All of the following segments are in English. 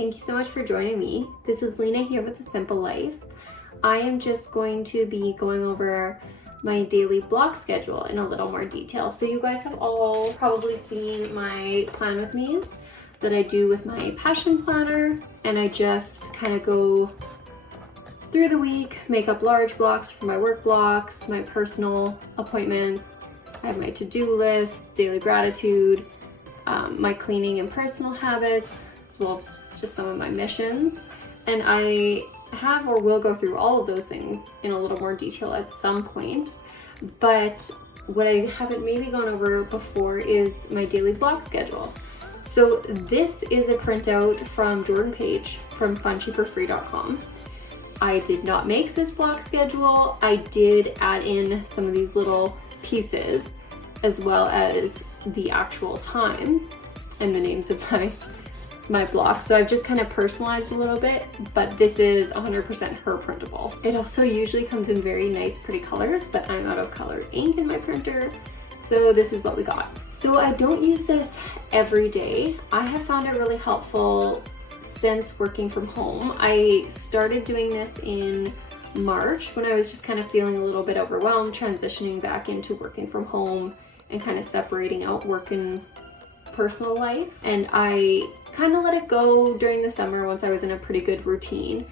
thank you so much for joining me. This is Lena here with A Simple Life. I am just going to be going over my daily block schedule in a little more detail. So you guys have all probably seen my plan with me's that I do with my passion planner, and I just kind of go through the week, make up large blocks for my work blocks, my personal appointments. I have my to-do list, daily gratitude, my cleaning and personal habits, as well as just some of my missions. And I have or will go through all of those things in a little more detail at some point. But what I haven't maybe gone over before is my daily block schedule. So this is a printout from Jordan Page from funcheaperfree.com. I did not make this block schedule. I did add in some of these little pieces as well as the actual times and the names of my blocks. So I've just kind of personalized a little bit, but this is 100% her printable. It also usually comes in very nice, pretty colors, but I'm out of colored ink in my printer. So this is what we got. So I don't use this every day. I have found it really helpful since working from home. I started doing this in March when I was just kind of feeling a little bit overwhelmed, transitioning back into working from home and kind of separating out work and personal life. And I kind of let it go during the summer once I was in a pretty good routine.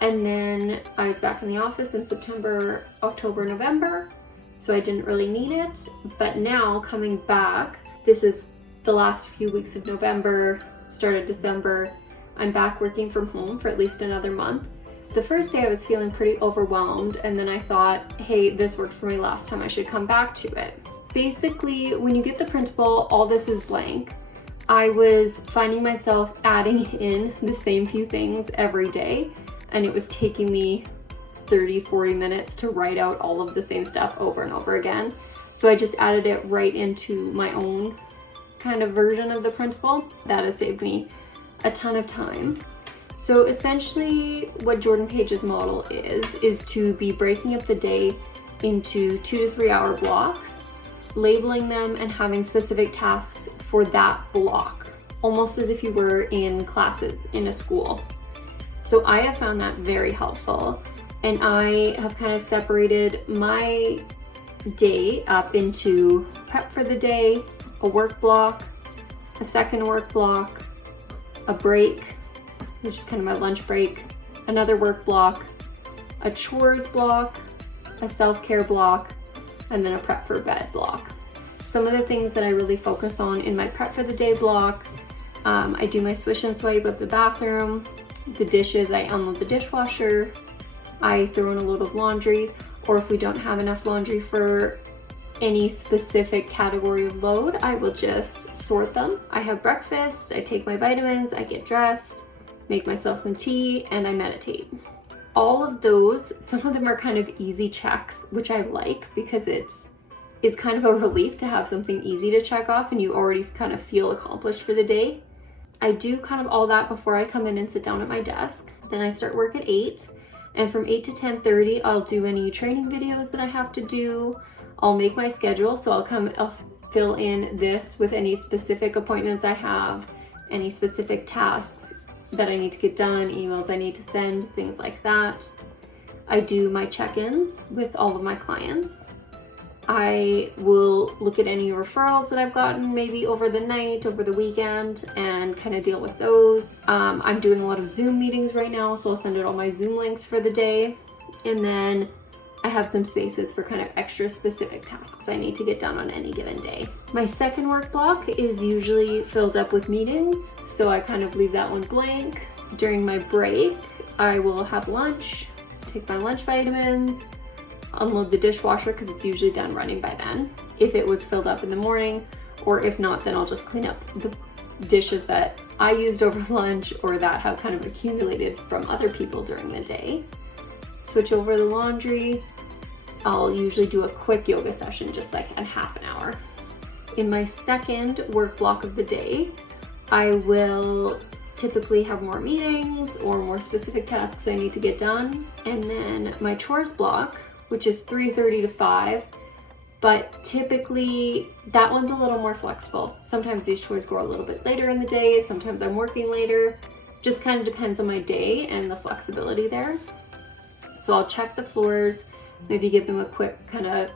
And then I was back in the office in September, October, November, so I didn't really need it. But now coming back, this is the last few weeks of November, start of December, I'm back working from home for at least another month. The first day I was feeling pretty overwhelmed, and then I thought, hey, this worked for me last time, I should come back to it. Basically, when you get the printable, all this is blank. I was finding myself adding in the same few things every day, and it was taking me 30-40 minutes to write out all of the same stuff over and over again. So I just added it right into my own kind of version of the printable. That has saved me a ton of time. So essentially what Jordan Page's model is to be breaking up the day into 2 to 3 hour blocks, labeling them and having specific tasks for that block, almost as if you were in classes in a school. So I have found that very helpful, and I have kind of separated my day up into prep for the day, a work block, a second work block, a break, which is kind of my lunch break, another work block, a chores block, a self-care block, and then a prep for bed block. Some of the things that I really focus on in my prep for the day block, I do my swish and swipe of the bathroom, the dishes, I unload the dishwasher, I throw in a load of laundry, or if we don't have enough laundry for any specific category of load, I will just sort them. I have breakfast, I take my vitamins, I get dressed, make myself some tea, and I meditate. All of those, some of them are kind of easy checks, which I like because it is kind of a relief to have something easy to check off and you already kind of feel accomplished for the day. I do kind of all that before I come in and sit down at my desk. Then I start work at 8, and from 8 to 10:30, I'll do any training videos that I have to do. I'll make my schedule, so I'll fill in this with any specific appointments I have, any specific tasks that I need to get done, emails I need to send, things like that. I do my check-ins with all of my clients. I will look at any referrals that I've gotten maybe over the night, over the weekend, and kind of deal with those. I'm doing a lot of Zoom meetings right now, so I'll send out all my Zoom links for the day. And then I have some spaces for kind of extra specific tasks I need to get done on any given day. My second work block is usually filled up with meetings, so I kind of leave that one blank. During my break, I will have lunch, take my lunch vitamins, unload the dishwasher because it's usually done running by then, if it was filled up in the morning, or if not, then I'll just clean up the dishes that I used over lunch or that have kind of accumulated from other people during the day. Switch over the laundry. I'll usually do a quick yoga session, just like a half an hour. In my second work block of the day, I will typically have more meetings or more specific tasks I need to get done. And then my chores block, which is 3:30 to 5, but typically that one's a little more flexible. Sometimes these chores go a little bit later in the day, sometimes I'm working later. Just kind of depends on my day and the flexibility there. So I'll check the floors, maybe give them a quick kind of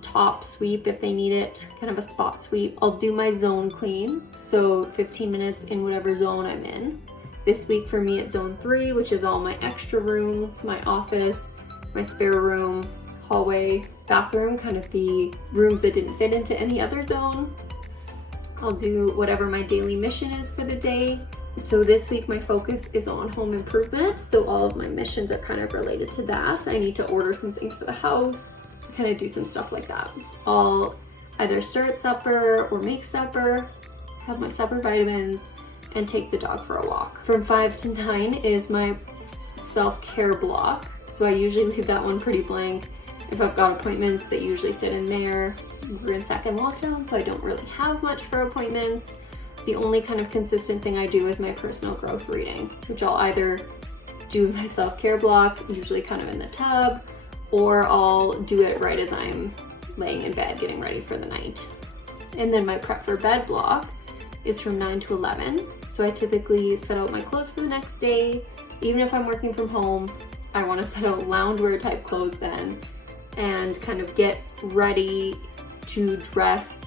top sweep if they need it, kind of a spot sweep. I'll do my zone clean, so 15 minutes in whatever zone I'm in. This week for me it's zone 3, which is all my extra rooms, my office, my spare room, hallway, bathroom, kind of the rooms that didn't fit into any other zone. I'll do whatever my daily mission is for the day. So this week my focus is on home improvement, so all of my missions are kind of related to that. I need to order some things for the house, kind of do some stuff like that. I'll either start supper or make supper, have my supper vitamins, and take the dog for a walk. From 5 to 9 is my self-care block, so I usually leave that one pretty blank. If I've got appointments, they usually fit in there. We're in second lockdown, so I don't really have much for appointments. The only kind of consistent thing I do is my personal growth reading, which I'll either do my self-care block, usually kind of in the tub, or I'll do it right as I'm laying in bed getting ready for the night. And then my prep for bed block is from 9 to 11. So I typically set out my clothes for the next day. Even if I'm working from home, I want to set out loungewear type clothes then and kind of get ready to dress.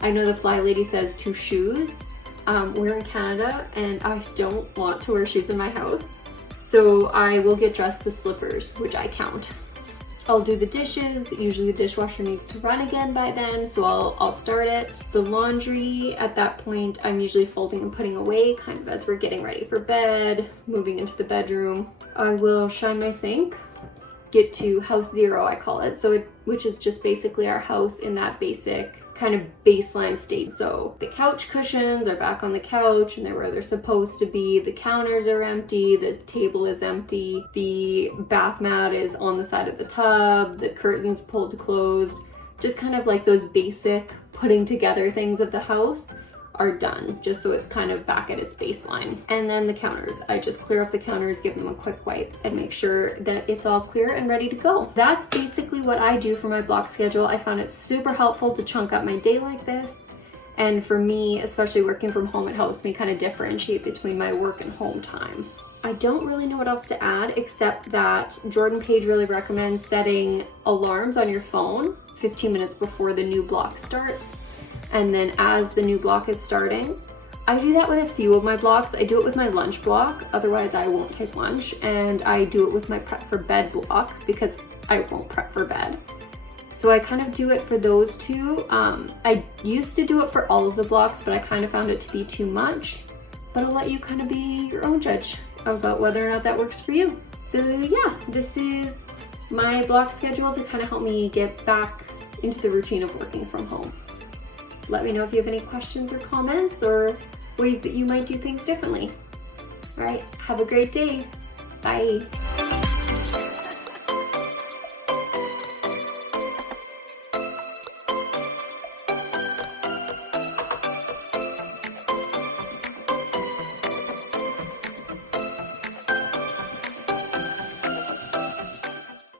I know the Fly Lady says 2 shoes. We're in Canada and I don't want to wear shoes in my house. So I will get dressed to slippers, which I count. I'll do the dishes. Usually the dishwasher needs to run again by then, so I'll start it. The laundry, at that point, I'm usually folding and putting away kind of as we're getting ready for bed, moving into the bedroom. I will shine my sink, get to house 0, I call it, which is just basically our house in that basic kind of baseline state. So the couch cushions are back on the couch and they're where they're supposed to be. The counters are empty, the table is empty, the bath mat is on the side of the tub, the curtains pulled closed. Just kind of like those basic putting together things of the house are done, just so it's kind of back at its baseline. And then the counters, I just clear up the counters, give them a quick wipe, and make sure that it's all clear and ready to go. That's basically what I do for my block schedule. I found it super helpful to chunk up my day like this. And for me, especially working from home, it helps me kind of differentiate between my work and home time. I don't really know what else to add, except that Jordan Page really recommends setting alarms on your phone 15 minutes before the new block starts. And then as the new block is starting, I do that with a few of my blocks. I do it with my lunch block, otherwise I won't take lunch. And I do it with my prep for bed block because I won't prep for bed. So I kind of do it for those two. I used to do it for all of the blocks, but I kind of found it to be too much. But I'll let you kind of be your own judge about whether or not that works for you. So yeah, this is my block schedule to kind of help me get back into the routine of working from home. Let me know if you have any questions or comments or ways that you might do things differently. All right, have a great day. Bye.